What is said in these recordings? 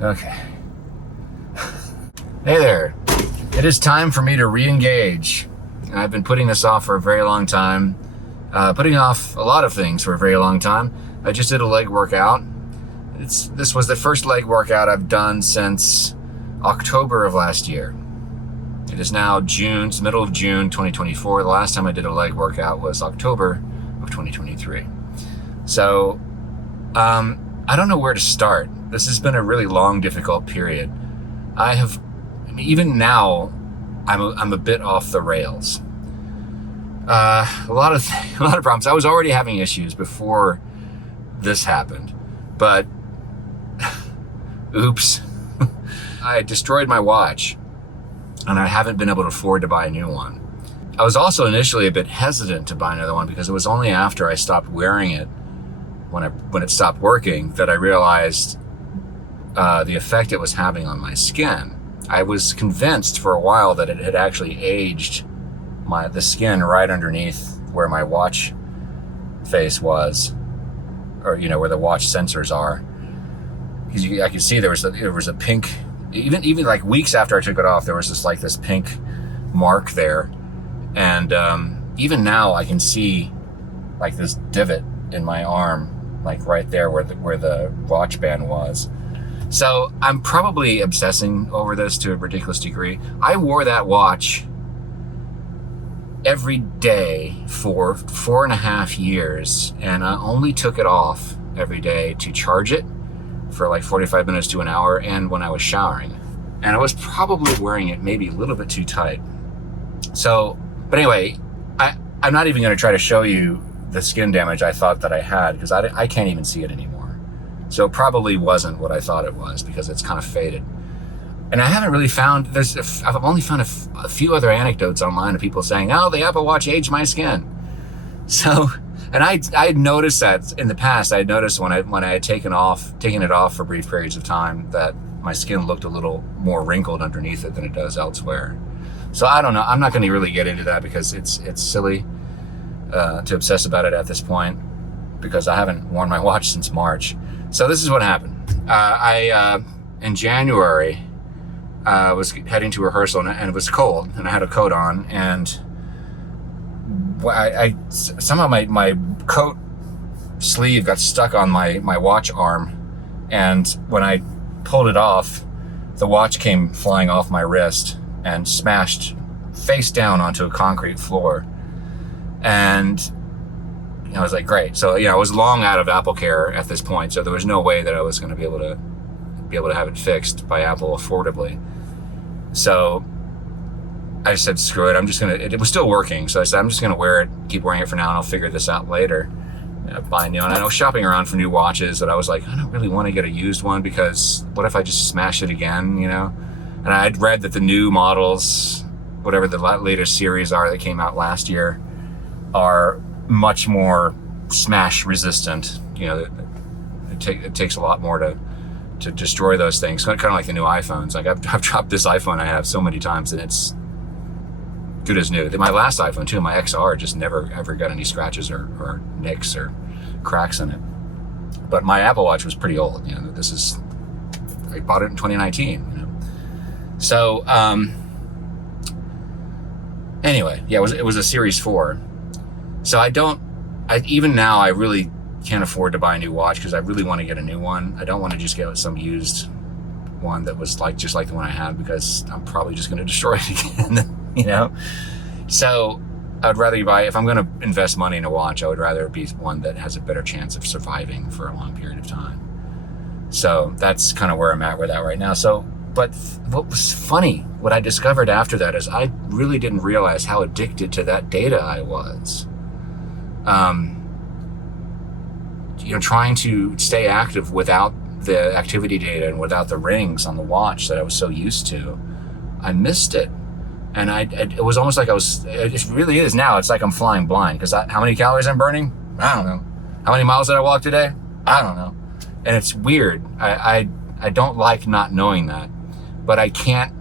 Okay. Hey there. It is time for me to re-engage. I've been putting this off for a very long time. Putting off a lot of things for a very long time. I just did a leg workout. This was the first leg workout I've done since October of last year. It is now June, it's middle of June 2024. The last time I did a leg workout was October of 2023. So, I don't know where to start. This has been a really long, difficult period. Even now, I'm a bit off the rails. A lot of problems. I was already having issues before this happened, but oops, I destroyed my watch, and I haven't been able to afford to buy a new one. I was also initially a bit hesitant to buy another one because it was only after I stopped wearing it, when it stopped working, that I realized the effect it was having on my skin. I was convinced for a while that it had actually aged the skin right underneath where my watch face was, or where the watch sensors are. Because I could see there was a pink, even like weeks after I took it off, there was this pink mark there, and even now I can see like this divot in my arm, like right there where the watch band was. So I'm probably obsessing over this to a ridiculous degree. I wore that watch every day for 4.5 years, and I only took it off every day to charge it for like 45 minutes to an hour, and when I was showering. And I was probably wearing it maybe a little bit too tight. So, but anyway, I'm not even going to try to show you the skin damage I thought that I had, because I can't even see it anymore. So it probably wasn't what I thought it was, because it's kind of faded. And I haven't really found, I've only found a few other anecdotes online of people saying, oh, the Apple Watch aged my skin. So, and I had noticed that in the past. I had noticed when I had taken it off for brief periods of time, that my skin looked a little more wrinkled underneath it than it does elsewhere. So I don't know. I'm not going to really get into that because it's silly to obsess about it at this point, because I haven't worn my watch since March. So this is what happened. In January, I was heading to rehearsal, and it was cold, and I had a coat on, and somehow my coat sleeve got stuck on my watch arm, and when I pulled it off, the watch came flying off my wrist and smashed face down onto a concrete floor. And I was like, great. So I was long out of Apple Care at this point, so there was no way that I was going to be able to have it fixed by Apple affordably. So I just said, screw it. It was still working, so I said, I'm just gonna wear it, keep wearing it for now, and I'll figure this out later. Buy new. And I was shopping around for new watches, but I was like, I don't really want to get a used one, because what if I just smash it again, And I had read that the new models, whatever the latest series are that came out last year, are much more smash resistant. It takes a lot more to destroy those things. Kind of like the new iPhones. Like I've dropped this iPhone I have so many times, and it's good as new. My last iPhone too, my XR, just never ever got any scratches or nicks or cracks in it. But my Apple Watch was pretty old. I bought it in 2019. So anyway, yeah, it was a Series 4. So even now I really can't afford to buy a new watch, because I really want to get a new one. I don't want to just get some used one that was just like the one I had, because I'm probably just going to destroy it again, So I'd rather if I'm going to invest money in a watch, I would rather it be one that has a better chance of surviving for a long period of time. So that's kind of where I'm at with that right now. So, but what was funny, what I discovered after that, is I really didn't realize how addicted to that data I was. Trying to stay active without the activity data and without the rings on the watch that I was so used to, I missed it. And it was almost like it really is now. It's like I'm flying blind, because how many calories I'm burning? I don't know. How many miles did I walk today? I don't know. And it's weird. I don't like not knowing that, but I can't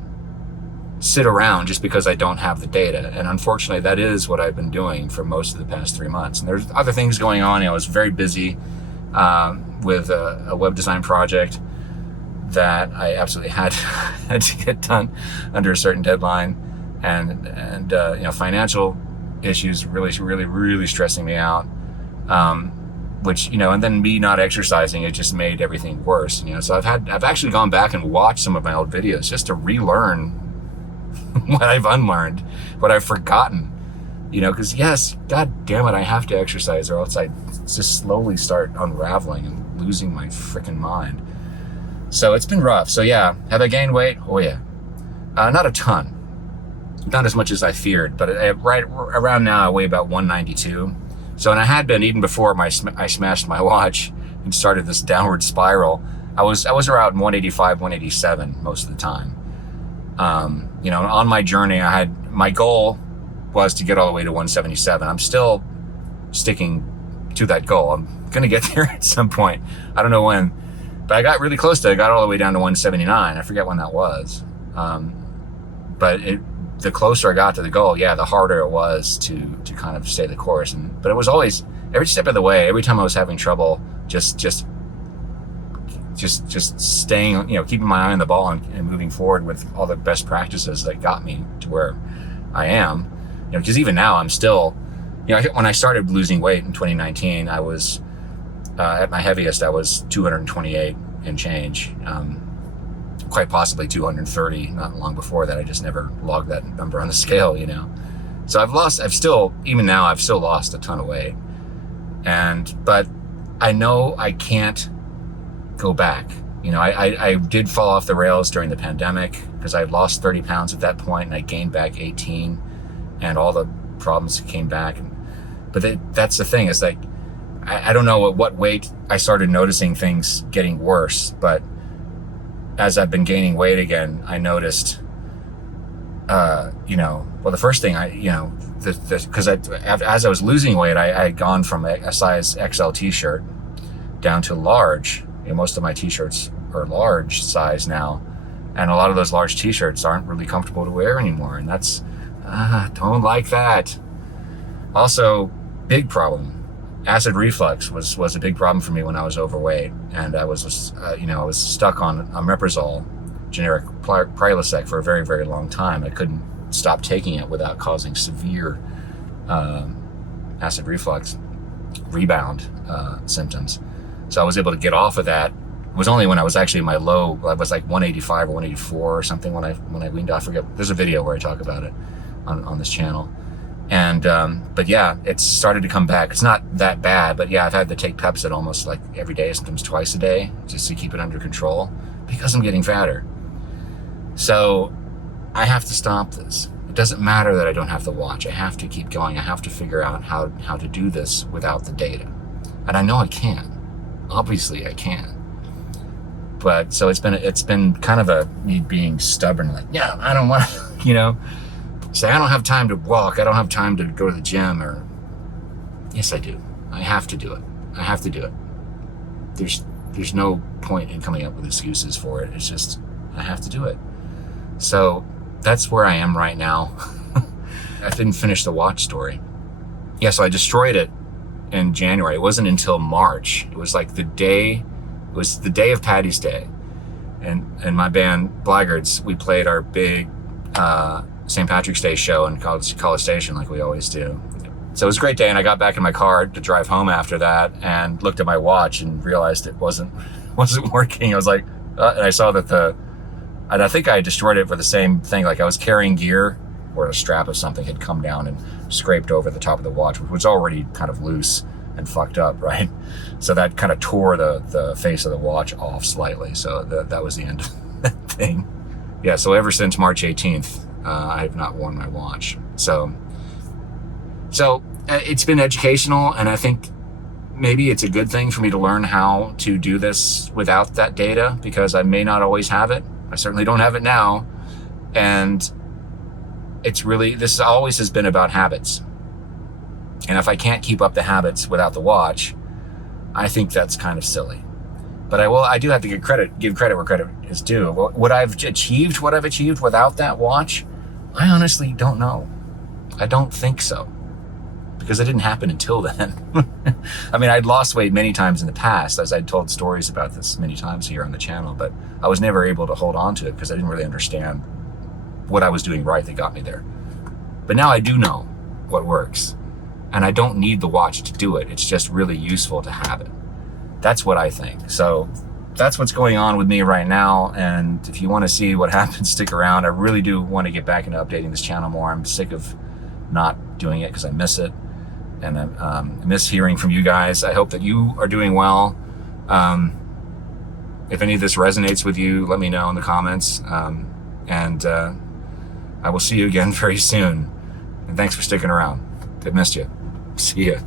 sit around just because I don't have the data. And unfortunately, that is what I've been doing for most of the past 3 months. And there's other things going on. I was very busy with a web design project that I absolutely had to get done under a certain deadline, and financial issues really stressing me out. Which, and then me not exercising, it just made everything worse. So I've actually gone back and watched some of my old videos just to relearn what I've unlearned, what I've forgotten. Because yes, God damn it, I have to exercise, or else I just slowly start unraveling and losing my freaking mind. So it's been rough. So yeah, have I gained weight? Oh yeah, not a ton, not as much as I feared, but right around now I weigh about 192. So, and I had been even before I smashed my watch and started this downward spiral. I was around 185, 187 most of the time. On my journey, my goal was to get all the way to 177. I'm still sticking to that goal. I'm going to get there at some point. I don't know when, but I got really close to it. I got all the way down to 179. I forget when that was. But the closer I got to the goal, the harder it was to kind of stay the course. But it was always, every step of the way, every time I was having trouble, just staying, keeping my eye on the ball and moving forward with all the best practices that got me to where I am. Because even now I'm still, when I started losing weight in 2019, I was, at my heaviest, I was 228 and change. Quite possibly 230 not long before that. I just never logged that number on the scale, So I've still lost a ton of weight. But I know I can't go back. I did fall off the rails during the pandemic because I lost 30 pounds at that point and I gained back 18 and all the problems came back. But that's the thing, is like, I don't know at what weight I started noticing things getting worse, but as I've been gaining weight again, I noticed, the first thing because as I was losing weight, I had gone from a size XL t-shirt down to large. Most of my t-shirts are large size now, and a lot of those large t-shirts aren't really comfortable to wear anymore, and that's, don't like that. Also, big problem. Acid reflux was a big problem for me when I was overweight, and I was stuck on omeprazole, generic Prilosec, for a very, very long time. I couldn't stop taking it without causing severe acid reflux rebound symptoms. So I was able to get off of that. It was only when I was actually in my low, I was like 185 or 184 or something when I weaned off. I forget. There's a video where I talk about it on this channel. And, but yeah, it's started to come back. It's not that bad, but yeah, I've had to take Pepsid almost like every day, sometimes twice a day, just to keep it under control because I'm getting fatter. So I have to stop this. It doesn't matter that I don't have the watch. I have to keep going. I have to figure out how to do this without the data. And I know I can. Obviously I can. But so it's been kind of me being stubborn, like, yeah, I don't want to, say I don't have time to walk, I don't have time to go to the gym, or yes I do. I have to do it. I have to do it. There's no point in coming up with excuses for it. It's just, I have to do it. So that's where I am right now. I didn't finish the watch story. Yeah, so I destroyed it in January. It wasn't until March. It was like the day of Paddy's Day. And my band, Blaggards, we played our big St. Patrick's Day show in College Station like we always do. So it was a great day, and I got back in my car to drive home after that and looked at my watch and realized it wasn't working. I was like, and I saw that and I think I destroyed it for the same thing. Like I was carrying gear where a strap of something had come down and scraped over the top of the watch, which was already kind of loose and fucked up, right? So that kind of tore the face of the watch off slightly. So that was the end of that thing. Yeah, so ever since March 18th, I have not worn my watch. So it's been educational, and I think maybe it's a good thing for me to learn how to do this without that data, because I may not always have it. I certainly don't have it now. And this always has been about habits. And if I can't keep up the habits without the watch, I think that's kind of silly. But I do have to give credit where credit is due. Would I've achieved what I've achieved without that watch? I honestly don't know. I don't think so. because it didn't happen until then. I mean, I'd lost weight many times in the past, as I'd told stories about this many times here on the channel, but I was never able to hold on to it because I didn't really understand what I was doing right that got me there. But now I do know what works, and I don't need the watch to do it. It's just really useful to have it. That's what I think. So that's what's going on with me right now, and if you want to see what happens, stick around. I really do want to get back into updating this channel more. I'm sick of not doing it because I miss it, and I miss hearing from you guys. I hope that you are doing well. If any of this resonates with you, let me know in the comments, and I will see you again very soon. And thanks for sticking around. I missed you. See ya.